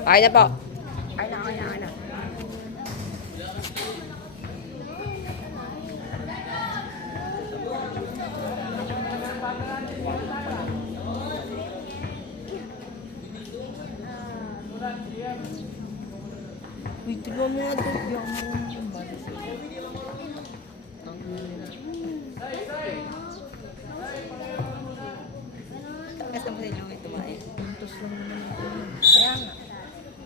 Okay na po. Ay na. Uy, tignan mo nga ito. Di ako marunong yung bata. Takas na mo sa inyo tumain. Puntos lang naman ito. Kaya nga.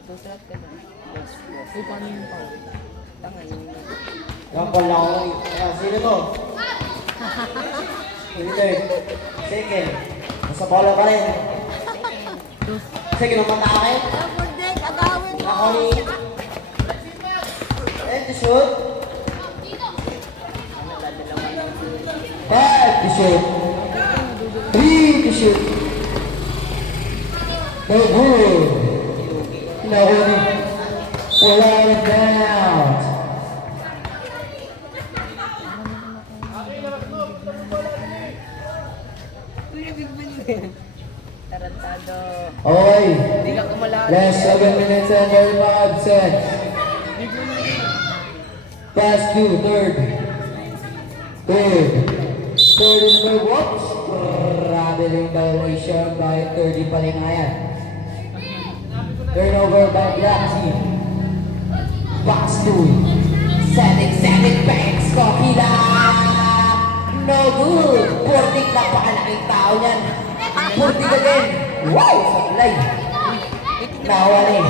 Susulat ka na. Uy, paano yung pao? Tanga yun. Kapal na ako. Sino to? Third. Second. Nasa bola pa rin. Second ang matake. Kapundek, agawin mo! Ako ni... And to shoot. Five to shoot. Three to shoot. No good. Nahuli. Wala na doubt. Tarantado. Okay. Hindi ka kumalahat. Last 7 minutes and 35 seconds. Pass to third. Third in the box. Grabe rin violation by 30 pa rin nga yan. Turnover by Black Team. Box 2. Setting, banks, coffee lang. No good. Portik, napakalaking tao yan. Portik again. Wow, sablay. Nawali.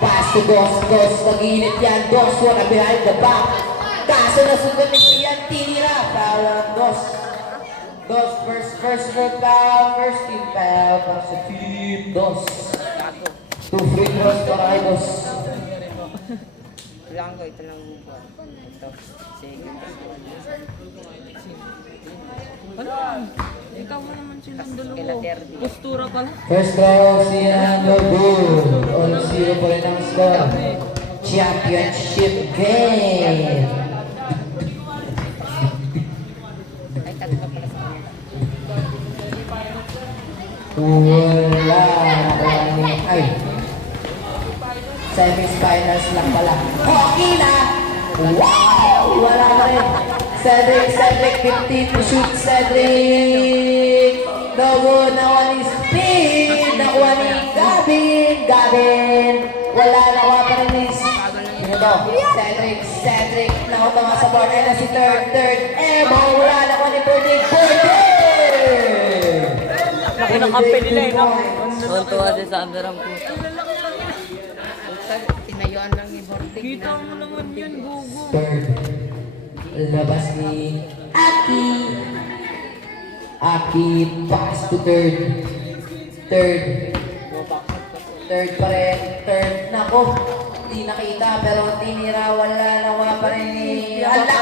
Pass to Dos. Nag-iinit yan. Dos, one behind the back. Kaso nasunod ni Kian, tinira. Foul ang Dos. First round foul. First team foul. Para sa team Dos. 2 free throws para kay Dos. Kailangan ko ito lang po. Ito. Sige. Ano? Ikaw mo naman silang Kila dalawa. Derby. Postura pala. First round, siya no good. All 0 pa rin ang score. Championship game. Ay, tatlo ka pala sa kanya. Wala. Ay. Semi-finals lang pala. Hockey na! Wow! Wala pa rin. Cedric, 50 to shoot. Cedric! No good. Nakuha ni Speed. Nakuha ni Gavin. Wala. Nakuha pa rin ni Sino to? Cedric. Nakuha nga sa board. Ayun na si third. Wala. Nakuha ni Burdick. Laki ng kampe nila eh, no? Tuntua si Sander ang puso. Tinayuan lang ni Bordik. Kita mo naman yan, Gugu. Third. Labas ni Aki, pass to third. Third pa rin. Nako, hindi nakita pero tinira. Wala nawa pa rin ni... Wala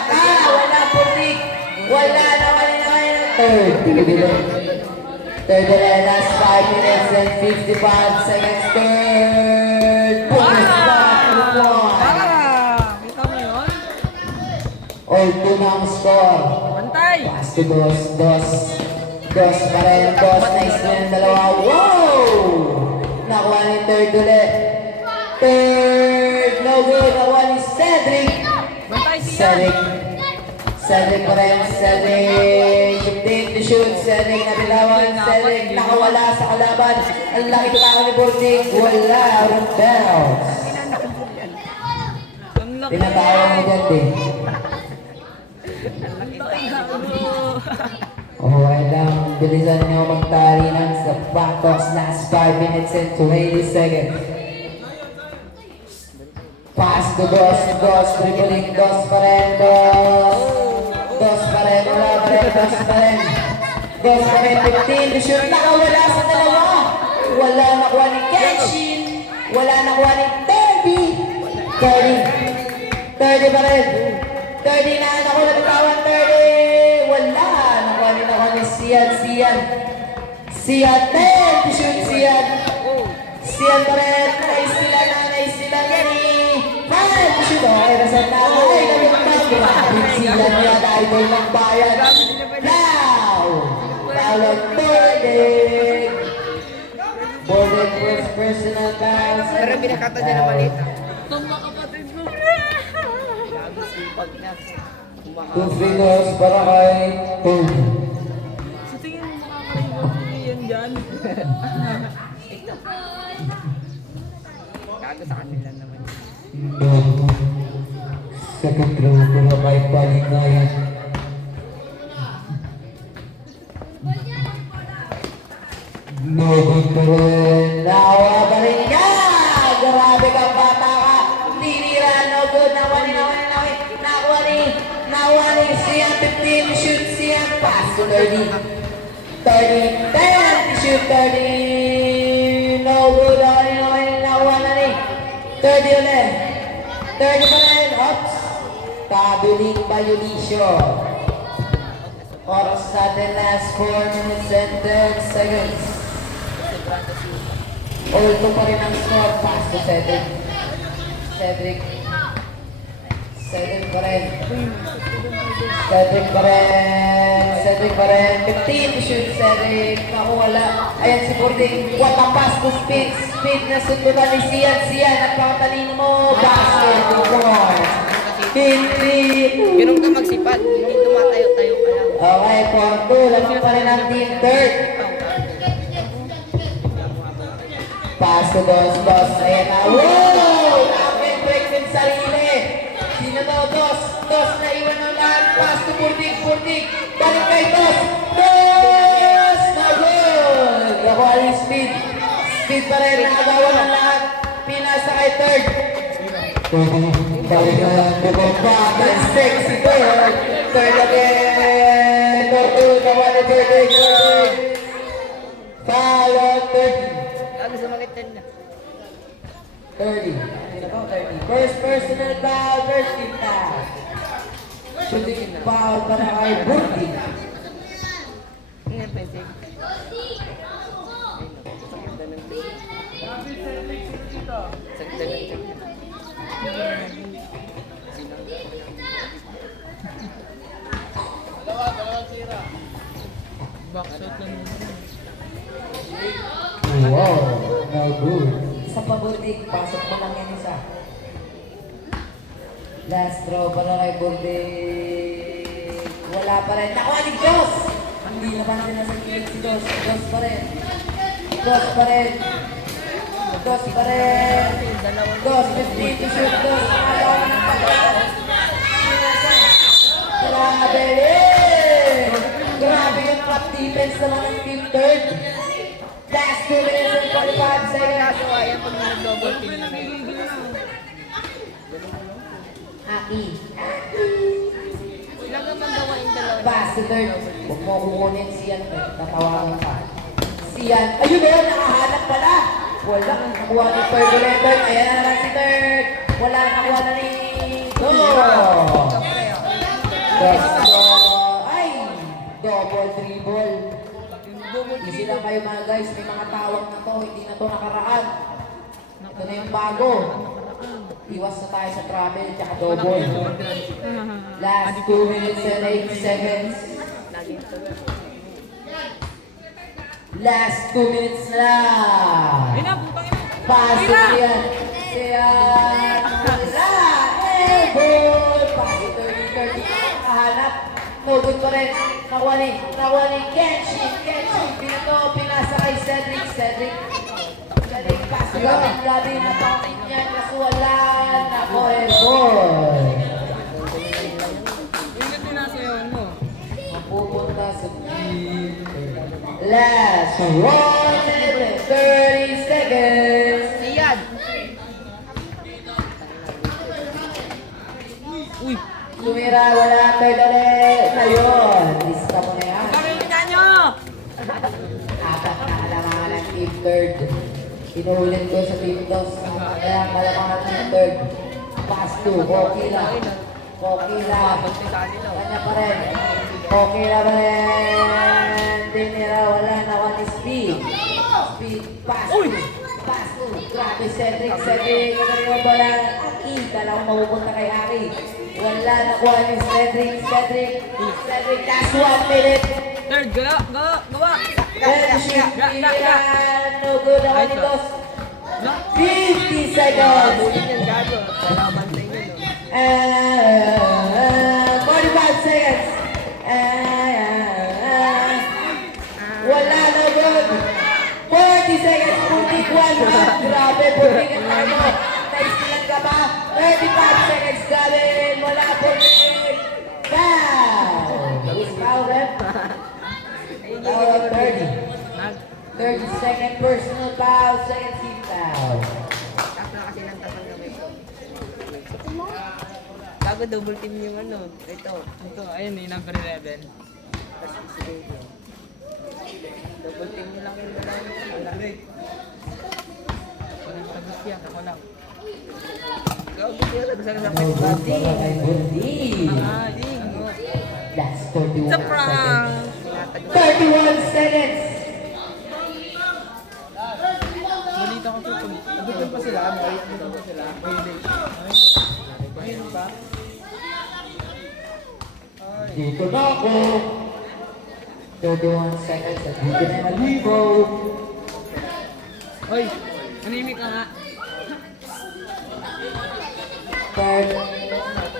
Burdik! Wala nawa rin third. Third and last 5 minutes and 55 seconds. Third. Kita mo yun? All 2 na ang score. Pantay! Pass to Dos pa rin. Nice na yung dalawa. Wow! Nakuha ni third ulit. Third. No good. Nakuha ni Cedric. Pantay siya! Cedric pa rin. 15 to shoot. Cedric na bilawan. Cedric nakawala sa kalaban. Ang laki tulako ni Burdick. Wala. Out of bounds. Ang laki! Tinatawag mo dyan din. Okay lang, bilisan nyo magtali ng sapatos. Last 5 minutes and 20 seconds. Pass to Dos, dribbling, Dos pa rin, Dos pa rin, wala pa rin, Dos pa rin, 15 to shoot, nakawala sa dalawa. Wala nakuha ni Kenshin, wala nakuha ni 30 pa rin, 30 na, nakuha na bitawan, 30, wala, nakuha ni Sian, 10 to shoot, Sian pa rin, nice sila gani. Hi, shoot, okay, nasa tatay, sila niya idol ng bayan. Now, Bordick first personal Pero binakata niya na maliit. Tama kapatid mo. Gago sipag niya. Two fingers para kay Tom. Sa tingin mo makakalimutan mo yan dyan. Ito. Gago sa kanila naman. No. Second row para kay Palingayan. No good pa rin. Nawa pa rin niya! Grabe kang bata ka! Tinira, no good. Nakuha ni Sian 15, shoot Sian, pass to 30. 30, 10, shoot 30. No good. Nakuha na ni 30 ulit. 30 pa rin. Oops. Kabuling Bayulisyo. Oras natin last 4 minutes and 10 seconds. Ulto pa rin ang score. Pass to Cedric. Cedric pa rin. Cedric pa rin. 15 to shoot Cedric. Naku, wala. Ayan si Burding. What a pass to speed. Speed na sundutan ni Sian. Sian, nagpakatalino mo. Basket. Good points. Hindi. Ganun ka magsipag. Hindi tumatayo-tayo ka lang. Okay, 4-2. Lamang pa rin ang team third. Pass to Dos. Ayan na. Wow! Napin break din sarili. Sino to? Dos na iwan ng lahat. Pass to Burdik. Balik kay Dos. Na good! Nakuha rin speed. Speed pa rin. Nakagawa ng lahat. Pinasa kay third. Balik na lang. Bumaba. Sexy third. Third again. Nakuha ni Burdik. Foul on 30. Gago sa mga itin na. 30. First personal foul, first team foul. Shooting foul para kay Burdi. Ngayon, pensig. Sagda ng tingin. Sagda ng tingin. Backshot lang yun. Wow, no good. Isa pa Burdi, pasok mo lang yan isa. Last throw para kay Burdi. Wala pa rin. Nakuha ni Dos! Hindi naman sila sa kilig si Dos. Dos pa rin. Dos, 15 to shoot. Dos, nakagawa ng pagkakas. Grabe rin! Grabe yung trap defense naman ng team third. Last 2 minutes and 45 seconds. Kaso ayaw pag nag-double team na ngayon. Aki. Sila naman gawa yung dalawa. Pass to third. Huwag mo kukunin siyan. Tatawagan ka. Siyan. Ayun na yun, nakahanap pala. Wala. Nakuha ni third ulit. Ayan na naman si third. Wala. Nakuha na ni Ay! Double dribble. Easy lang kayo mga guys. May mga tawag na to. Hindi na to nakaraan. Ito na yung bago. Iwas na tayo sa travel tsaka double. Last 2 minutes and 8 seconds. Last 2 minutes na lang. Ay na, putang ina. Pasok yan. Siyan. Ball. Pasok 30-30. Kahanap. No good pa rin. Nakuha ni Kenshin. Pinasa kay Cedric. Pasok ang labi na pangin niya. Kaso wala. Nakuha ball. Ingat din nasa yun mo. Mapupunta sa team. Last 1 minute and 30 seconds. Siyan! Uy! Tumira, wala third ulit. Ayun, lista mo na yan. Pakinggan nyo! Apat na kalamangan ng team third. Inuulit ko sa team dos. Kaya ang kalamangan ng team third. Pass to, Kokila. Kanya pa rin. Kokila pa rin. Tinira, wala na one speed. Pass to. Grabe, Cedric. Ano yung bola? Aki. Kala ko mapupunta kay Aki. Wala nakuha ni Cedric. Last 1 minute. Third, gawa! No good ako ni Dos. 50 seconds. Bulin yan, gago. Salamat sa inyo, no? 45 seconds. Wala na good. 40 seconds. Putik 1 half. Grabe, putik ang time mo. Naistilan ka ba? 35 seconds. Grabe, wala putik. Foul. Who's foul, rep? Foul 30. 30-second personal foul, second team foul. Tap na kasi ng tatang gamay ko. Bago double team yung ano. Ito. Ito, ayun eh, number 11. Tapos si Baby. Double team nyo lang yung dalawa nyo. Wala. Walang tabos yan, ako lang. Gago siya. Nagsasabi sa No good pala kay Bundi. Ano? That's 31 It's a prank! 31 seconds. Balita ko ito, nabigyan pa sila, nabigyan pa sila. Pwede. Ayun pa. Dito na ako. 31 seconds at dito na nalibo. Hoy, manimik ka nga. Third.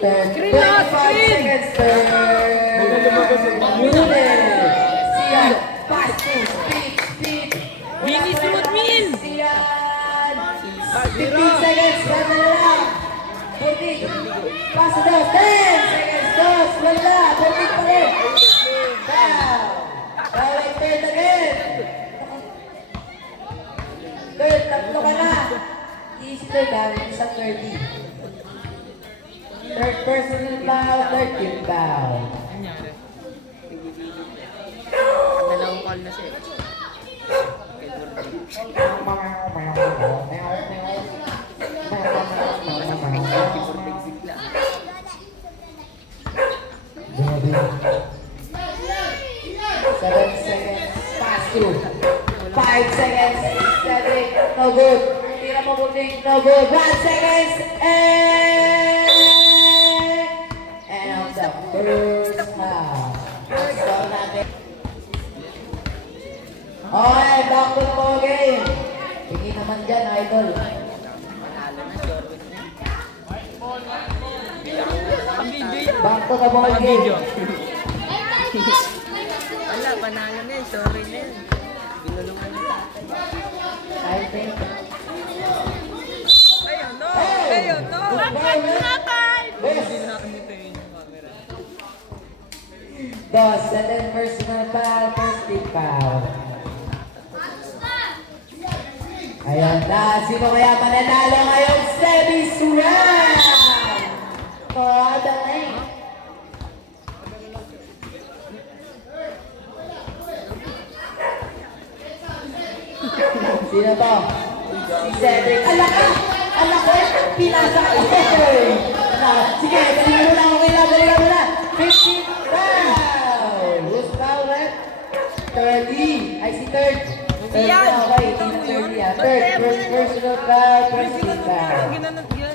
25 seconds. Siyan. Fast speed. Binis root min! Siyan. 15 seconds. Ganda na lang. Putik. Paso dos. 10 seconds. Dos. Wala. Putik pa rin. Down. Balik third again. Third. Tatlo ka na. Easy third down. Sa 30. Third personal foul, third team foul. Nangyari. Dalawang call na siya. Kay Jordan. Bigla. 7 seconds, pass through. 5 seconds, Cedric, no good. Tira mo buting, no good. 1 seconds, and on the first half. Stop natin. Okay, back to the ball game. Hindi naman dyan, idol. Panalo na, Jordan na. Ang video yan. Back to the ball Ang game. video. Wala, panalo na yun. Sorry na yun. Ginulungan ni tatay. I think. Ayun, no! Hey! Ayun, no! Hindi na nakakita yun yung camera. Dos, and then personal foul, first team foul. Ayan na, sino kaya mananalo ngayong semis round? For the lane. Sino to? Si Cedric. Alak ko, pinasa ko. Sige, galingan mo na, galingan mo na. 15 foul. Who's foul, rep? 30. I see third. Third na, okay. Team 30 ah. Third, first personal foul, first team foul.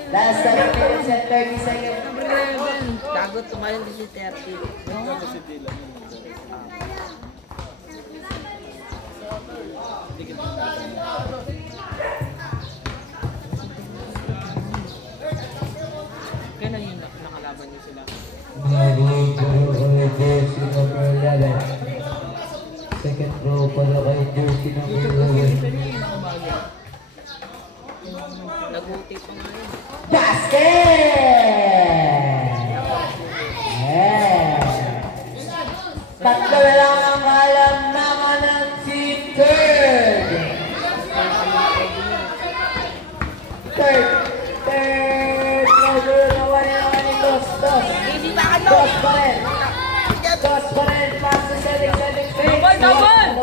Last 7 minutes and 30 seconds. Gago, tumayon din si 30. Kailan yung nakalaban niyo sila? Second row pala kay jersey number 11. Naguti pa nga yun. Basket! Yeah! Tatlo na lang ang kalamnaman ng team third. Third. Nawa ni Dos. Easy ba ka, no? Dos pa rin. Pass to Cedric. Double! Dalawa.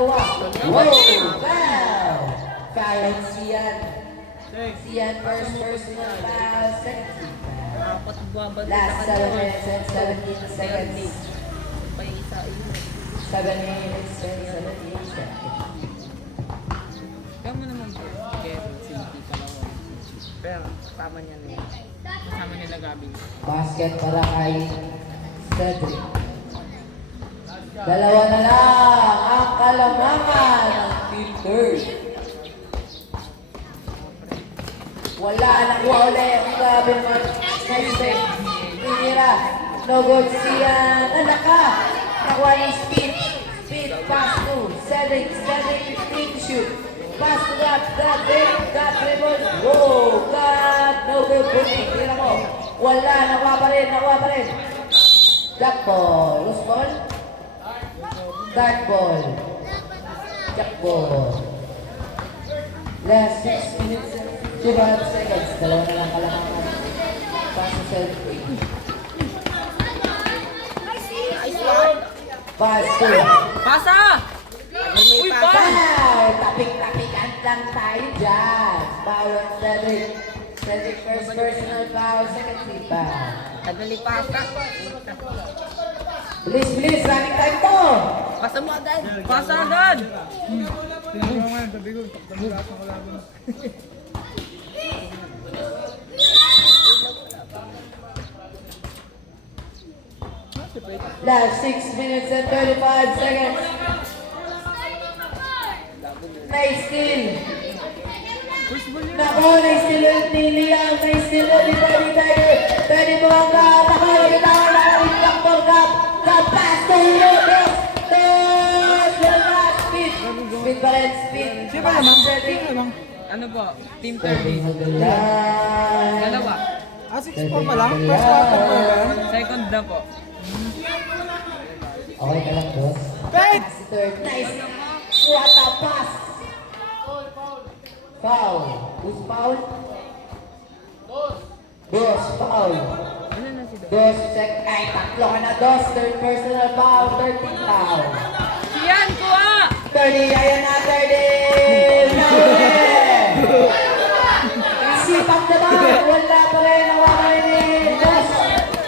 Wow! Foul on Sian. Sian first personal foul. Second team foul. Apat buwabag Last 7 minutes and 17 seconds. Pa yung isa yun. 7 minutes and 17 seconds. Kaya mo naman po. Kevin, si Vicky Palawan. Pero tama niya na yun. Kasama nila Gabi. Basket para kay Cedric. Dalawa na lang ang kalamangan ng team third. Wala, nakuha ulit. Grabe naman. Nice set. Tinira. No good siya. Nalaka. Nakuha yung speed. Speed, pass to. Cedric, 15 shoot. Pass to that big, that dribble. Whoa, God. No good. Buti. Tira mo. Wala, nakuha pa rin. Jack ball. Loose ball. Dark ball. Jack ball. Last 6 minutes and 2 seconds. Dalawa na lang kalamangan. Pass to Cedric. Pass to. Pasa! Uy, pa! Foul! Tapik-tapikan lang tayo dyan. Foul on Cedric. Cedric first personal foul, second free foul. Tagali pasa. Bilis, running time to! Pasa mo agad. Pasa agad! Tinuro nga yun, sabi ko, takbo lahat ng kalaban. Last 6 minutes and 35 seconds. Nice steal. Nako, nice steal ulit ni Liam. Nice steal ulit ni Teddy Tiger. Pwede mo ang nakakalagay bitawan na reflector gap. The pass to Lucas. Speed. Speed pa rin, speed. Sino ba naman? Sino naman? Ano po? Team 30. Dalawa. 6-4 pa lang? First quarter pa lang? Second na po. Okay ka lang, boss. Wait! Third. Nice. What a pass. Foul. Who's foul? Dos. Foul. Ano na si Doc? Dos. Check. Ay, tatlo ka na, Dos. Third personal foul. 13 foul. Siyan, kuha! 30. Ayan na, 30. Sipag na ba? Wala pa rin. Nawa pa rin ni Dos.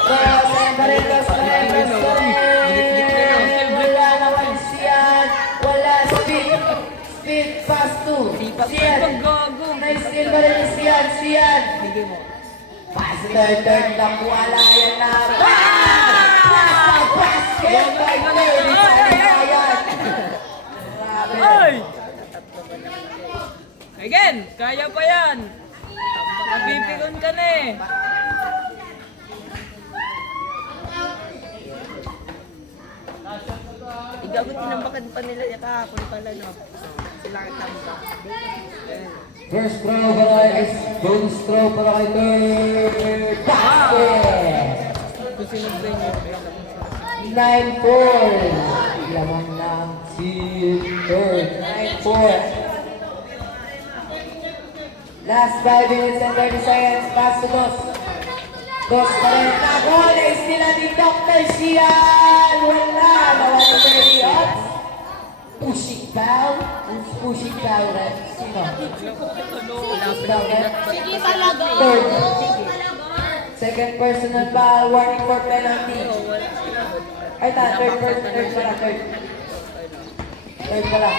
Dos. Ayan pa rin. Dos pa rin. Dos pa rin. Wala naman siyan. Wala. Speed. Speed. Pass to. Siyan. Pag-gago! Nice steal pa rin ni Siyan. Siyan. Bigay mo. Pass third lang. Wala yan na. Pass! Basket by 30. Ayan. Grabe. Ay! Again, kaya pa yan. Nagpipikon ka na eh. Igagot tinambakan pa nila niya kahapon pala, no? Sila kitambak. First throw para kay bonus throw para kay third. Basket! Susunod ba yun yung 9-4. Lamang ng si third. 9-4. Last 5 minutes and 30 seconds. Pass to Dos. Dos pa rin. Ako, na-is nila ni Dr. Sian. Wala. Nawala ni Mary Ops. Pushing foul. Who's pushing foul rin? Sino? Ikaw rin? Third. Second personal foul. Warning for penalty. Ay, third pala. Third pala.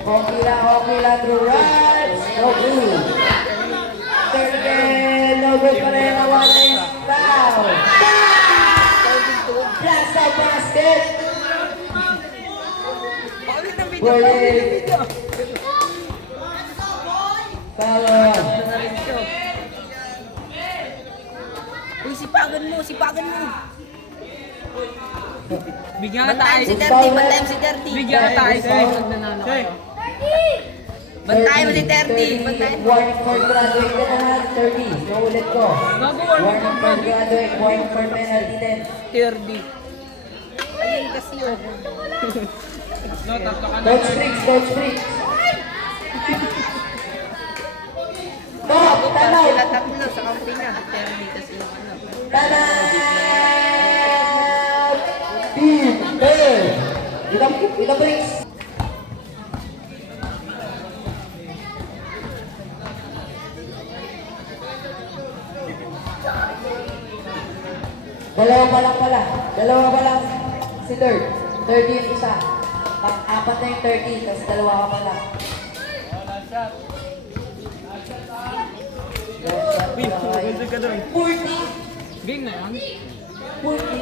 Okay lang, through runs. No good. Third again, no good pa rin. Nawala yung foul. Blast out basket. Paulit ng video. Wait. Foul. na rin siya. Uy, sipagan mo. Bigyan ka Bantayan tayo. si 30, bantayan si 30. Bigyan ka tayo. Pag nanalo Check! kayo. Bantayan mo si 30. Bantayan mo. Warning for graduate ka na, 30. No ulit ko. Bago warning Warning for graduate, warning for penalty din. 30. Ayun kasi yun. No, tatlo ka na. Coach Freaks. Tanaw. Sila tatlo sa kampi niya. 30 kasi yung ano. Tanaw. Team. Hey. Ilang breaks? Dalawa pa lang si third. 30 yung isa. Apat na yung 30, tapos dalawa ka pa lang. Uy, gusto ka doon. 40. Game na yan. 40.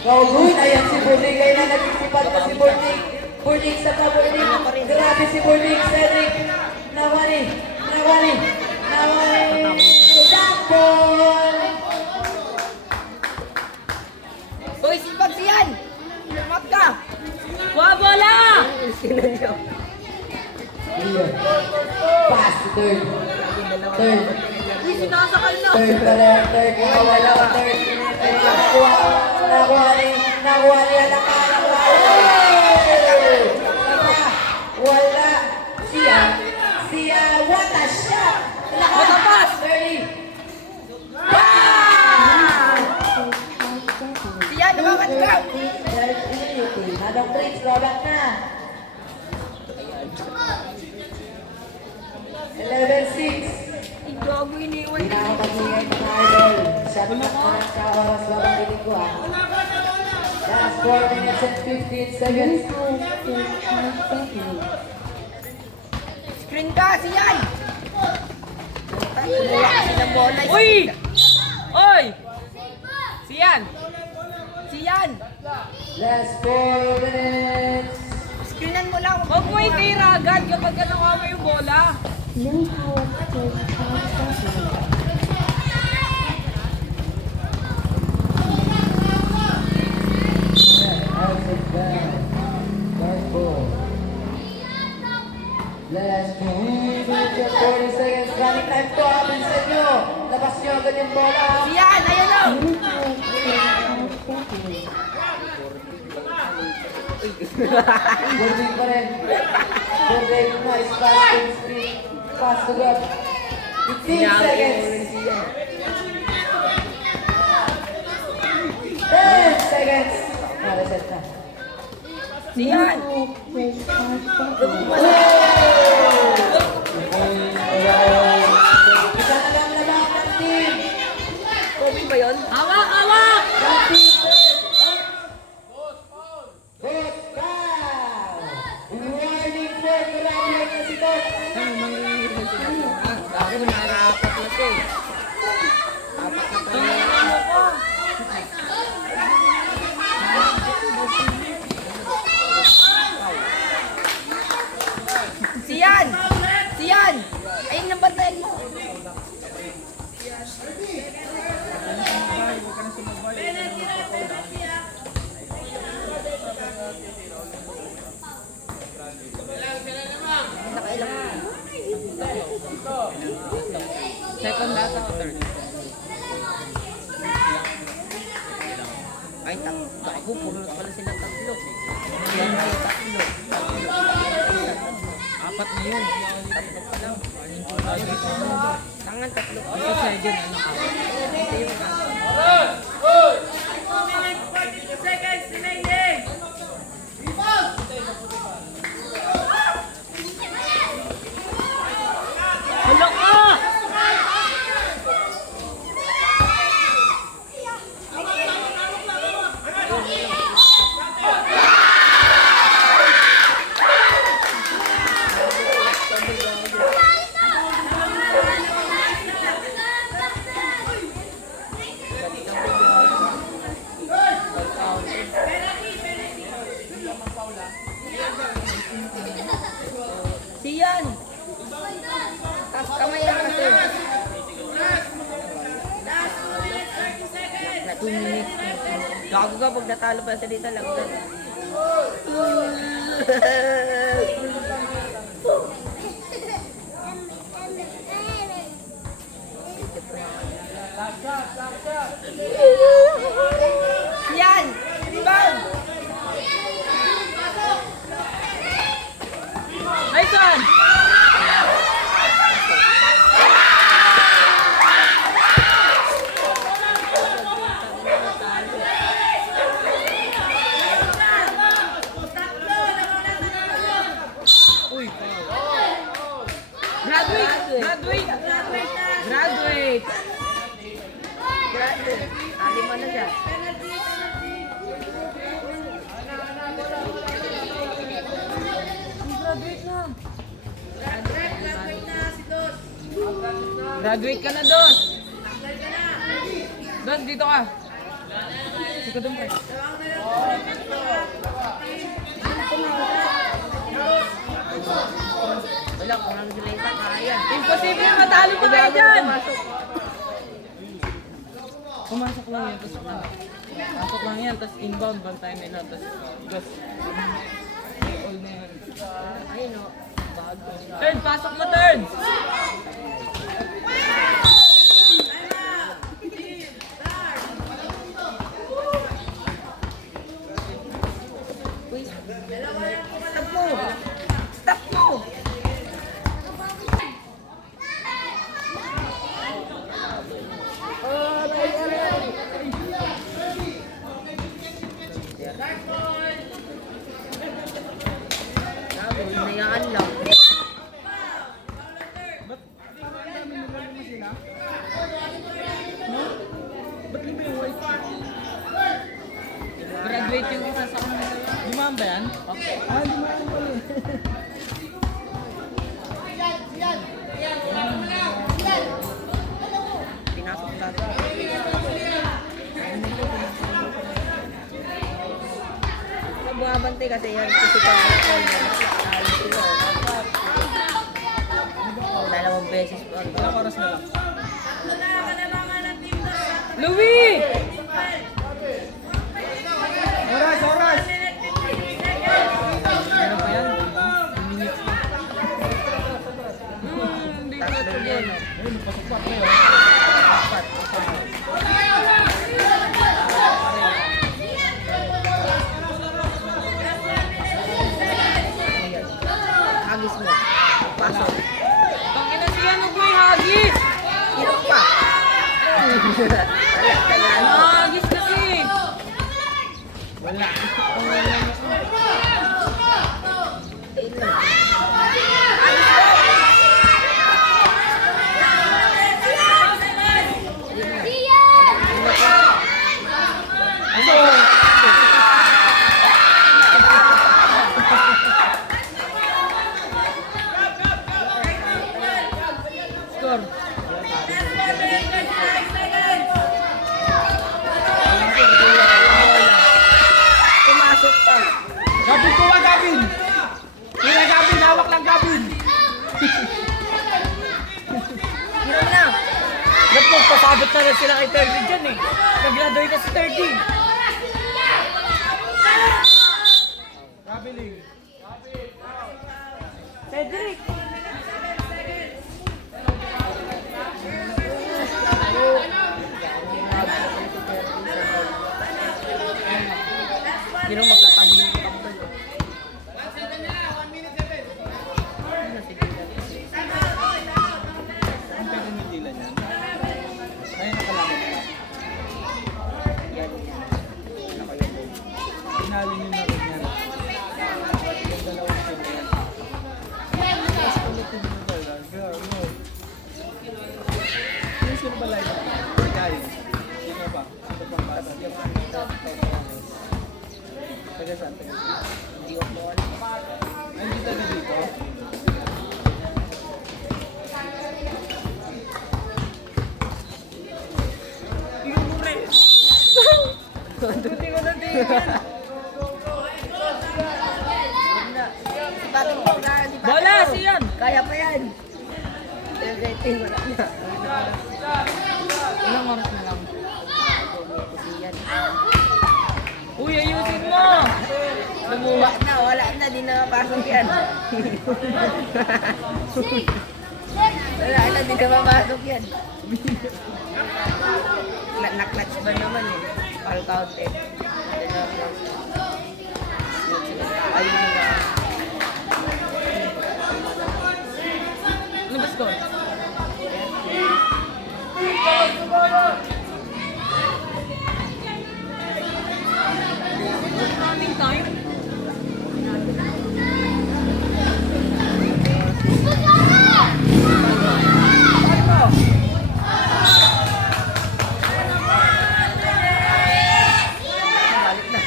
Go! No good. Ayan si Burning. Ngayon na nagsisipan pa si Burning. Burning sa pa, Burning. Grabe si Burning. Cedric. Nawani. Dampon. Uy, sipag siyan! Lumat ka! Kuha bola! Here. Pass to third. Uy, sinasakal na! Third pala. Third. Nakuha ni. Wala. Siya. What a shot! What a pass! 30. Siyan, lumakat ka! There's immunity. Nadong tricks, laban na. 11-6. Ay, gago, iniwan. Hindi na ako mag-iingay ng idol. Shot na sa oras babang piling ko ah. Last 4 minutes and 15 seconds. Screen ka, siyan! Kumuha kasi ng bola. Uy! Oy! Siyan! Siyan! Last 4 minutes. Screenan mo lang. Huwag mo itira agad kapag nakuha mo yung bola. Last 2 minutes and 40 seconds. Running time to happen sa inyo. Labas nyo agad yung bola. Siyan, ayun o! Burning pa rin. Burning nice pass to speed. Pass to God. 15 seconds. 10 seconds. Reset na. Siyan! Isa na lang laban ng team. Kobe ba yun? Hawak! Hawak! Ng team third. Both foul. Warning for Grabe na si Tot. Ako na narapat na ito eh. Apat na pala. Siyan! Siyan! Ayun ang bantay mo. Second data o third? Ay, tako. Puro na pala sila tatlo. Yan ay tatlo. Apat na yun. Tatlo pa lang. Tangan tatlo. Ito siya dyan. Ano ka? Ito yung Halok ka! Siyan! Taas kamay lang kasi. Na 2 minutes. Gago ka pag natalo pa sa dito lang. Siyan! Rebound! Nice one! Graduate! Graduate! Grabe. Ali mo na siya. Graduate ka na, Dos! Dos, dito ka! Ikaw doon, pre. Wala, kung ang sila isa, kaya. Imposible matalo pa kayo dyan! Pumasok lang yan, tapos pasok lang yan, tapos inbound, bantay nila, tapos gas. All na yan. Ayun o. Bago. Third, pasok mo third! Uy, stop mo! Stop mo! Sabi, hinayaan lang. Ba't libre yung white? Graduate yung isa sa kanila. Limang ba yan? Okay. Ah, hindi mo alam pala eh. Pinasok dati. Sa bumabantay kasi yan, kasi pag nalo sila. Dalawang beses pa. Ilang oras na lang? Louie! Oras! Oras! Ano pa yan? Hindi ko Tatlo yan. Ayun, napasukpat na yun. Apat. Ayan. Hagis mo. Pasok. Tangina siya, huwag mo ihagis! Hirap pa. Wala ka yan. Nahagis kasi! Wala. Ayun lang. Score. Pumasok pa. Gabin ko Gabin! Kaya Gabin, hawak lang Gabin! Hirap na. Ba't magpasabot na lang sila kay 30 dyan eh? Nag-graduate na si 30. Gabiling. Cedric! Pero magkatabi yung kapal. Ang pwede ng dila niyan. Ayun, nakalaman na. Yan. Nakayubo. Pinali niyo na rin yan. Yung dalawang team na yan. Mas ulitin niyo talaga. Ano? Yung sino ba live? Guys. Sino ba? Sino ba bata? Yung taga saan? Taga Hindi ko mo alam. ay, hindi taga dito? Yung pre! Duti ko na tingin. Bakit mo na? Bola, siyan! Kaya pa yan. Pero rating wala na. Ilang oras na lang. Kasi yan. Uy, ayusin mo! Lumuwa na, wala na, di na mapasok yan. Wala na, di na mapasok yan. Na-clutch ba naman eh? All counted. Ayun na. Ano ba score? Running time? Balik na.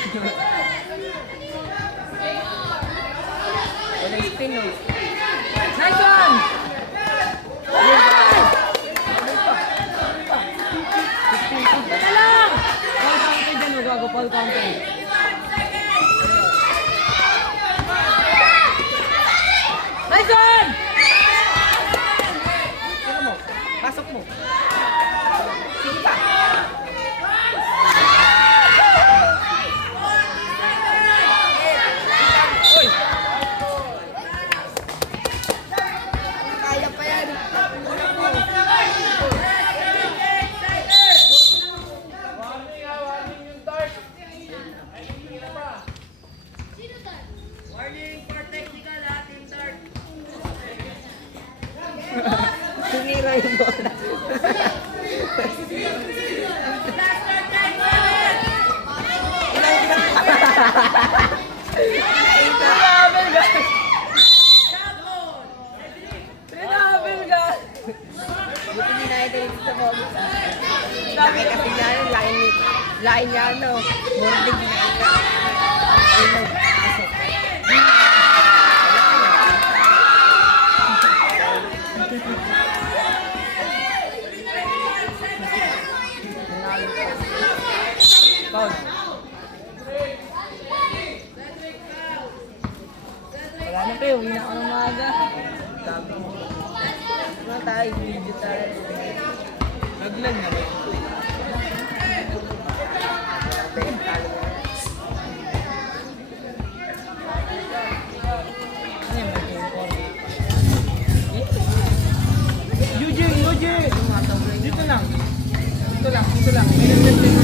Wala spin oh. Nice one! Teka lang! Huwag ka kayo dyan, huwag ako pa. Ball counter. Nice one! Ano mo? Pasok mo. Sige pa. Uy! Kaya pa yan. Tumira yung bola. Tinabel ka! Tinabel ka! Buti hindi na ito dito sa bola. Laki kasi niya yun. Lain niya ano. Boarding ginagawa. Ayun. Foul. Wala na kayo. Uwi na ako ng maaga. Ano tayo? Video tayo. Naglag na ba? Ano yung mag-game call? Eugene! Eugene! Dito lang. Dito lang. Dito lang. May nag-send